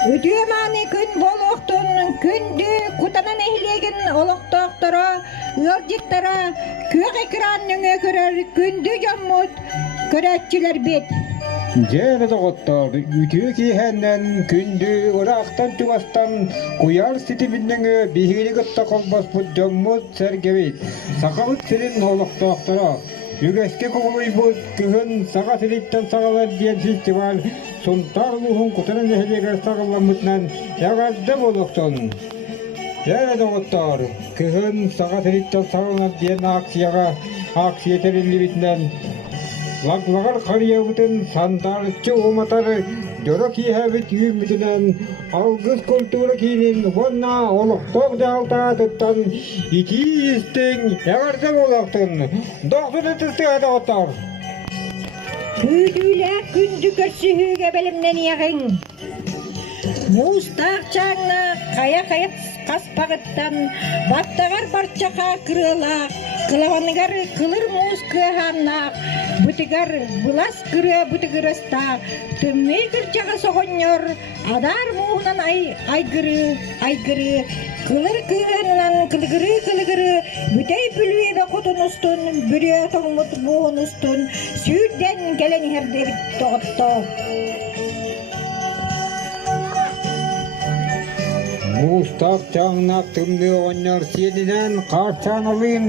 Үтüеманы күн болуқтun күнді Кутана нэһилиэгин олоқтоқтора, ылжыттара, көк экранның көрөр күнді жаммут көрөтчілер бет. Жәрі доғыттар, үтіе кейхәннен күнді ұрақтан туғастан құяр сетімінніңі бейгелі күтті қолбас бұд жаммут сәргевет. Сақалык сирин олоқтоқтара. Югеске коголой бут Кыһын Саха сириттэн саҕаланар диэн фестиваль Сунтаар улууһун Кутана нэһилиэгэ саҕаланмытынан ягадда болуктун. Järä dogottар, Кыһын Саха сириттэн саҕаланар диэн акция териллибитинен лаглагар харыябытын сантарчы оматар жора киһэбит үйүмүтүнен алгыс культура кийинин вонна олохтоох жаалтаатыттан итиистиң ягарда болоктун доктуну тыстыга доgottар. Күдүләк күнді көрсүһүүгө белимнен ягың. Мустақ чаңна кая каспагыттан баттагар барчака кырыла, кылаваныгар кылыр муз кыһаннак, бутыгар булас кыры бутыгырыста, тыммый кырчага согоннор, адар муунан айгыры, кылыр кыһаннан кылгыры, бүтей бүлүбе котунустун, бүрө тоңмут буунустун, сүйден келен хердебит тоготто. Мустақ чаңнақ тымны оңнар сенінен қарчанылын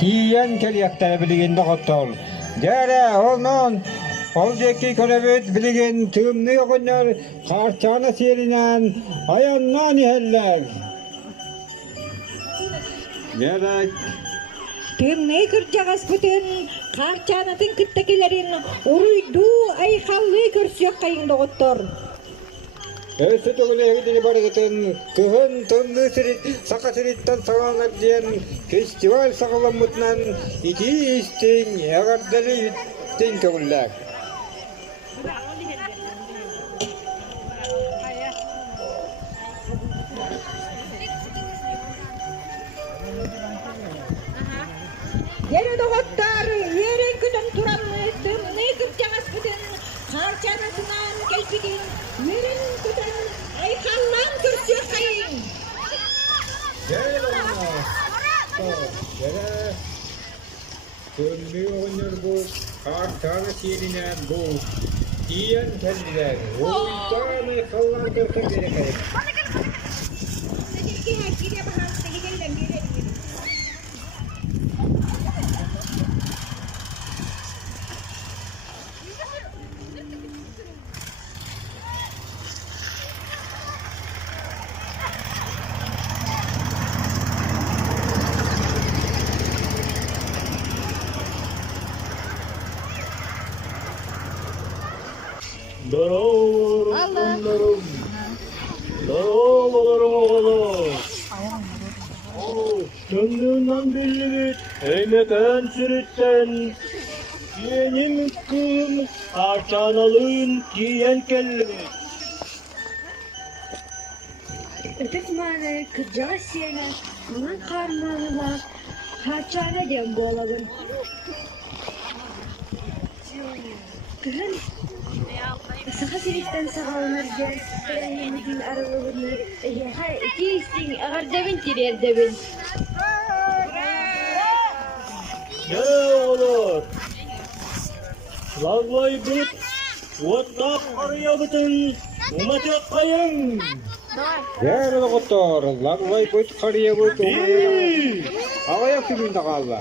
киен келияқтары білген доғыттар. Жәрі олнан ол жекі көребет білген тымны оңнар қарчаны сенінен аяннан ехеллер. Жәрі Тымны кырчагас бүтін қарчанатын кыттакелерин уруйду айхаллы көрсөк кайың доғыттар. Өсі төгілегідені барығытын Кыһын Саха сириттэн саҕаланар диэн фестиваль саҕаламмытынан ити истиң ягардалы үттен көгілләк. Жәрі доғыттар, ерен күтін тұрамы, тымны кырчагас бүтін қарчанатынан келпігін, ерен күтін айқаллан көрсөк кайың. Жәрі доғыттар, тымны оңнар бұл қарчаны сенінен бұл иен кәлділер. Ойдан айқаллан көрсөк берекайық. Tümdüğünden billik, eymeken sürütten, yenim kım, harçanalın giyen kellik. Ötütmanı kıcağı siyene, bunun karmanına harçana diyen boğalın. Kıhın Саха сириттэн саҕаланар диэн тэлэйэмитин арылыбыны ити истиң аҕардабын тириэрдэбин. Olur. Лаглай бит, оттақ арыябытын, уматек қайын. Жәрі доғыттар, лаглай бұт қария бұт ағаяқ түбінде қалды.